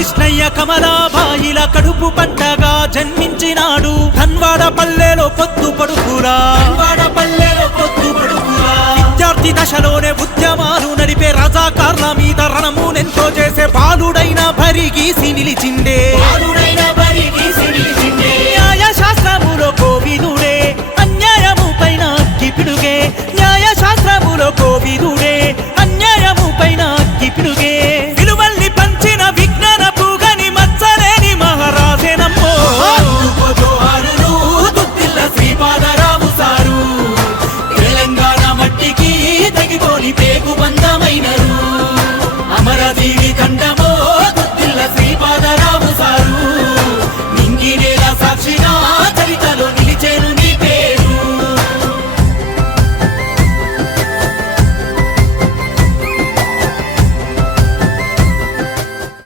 కృష్ణయ్య కమలాబాయిల కడుపు పంటగా జన్మించినాడు ధన్వాడ పల్లెలో పొద్దు పడుకురా విద్యార్థి దశలోనే ఉద్యమాలు నడిపే రజాకార్ల మీద రణమునెంతో చేసే బాలుడైన భరిగీసి నిలిచిండే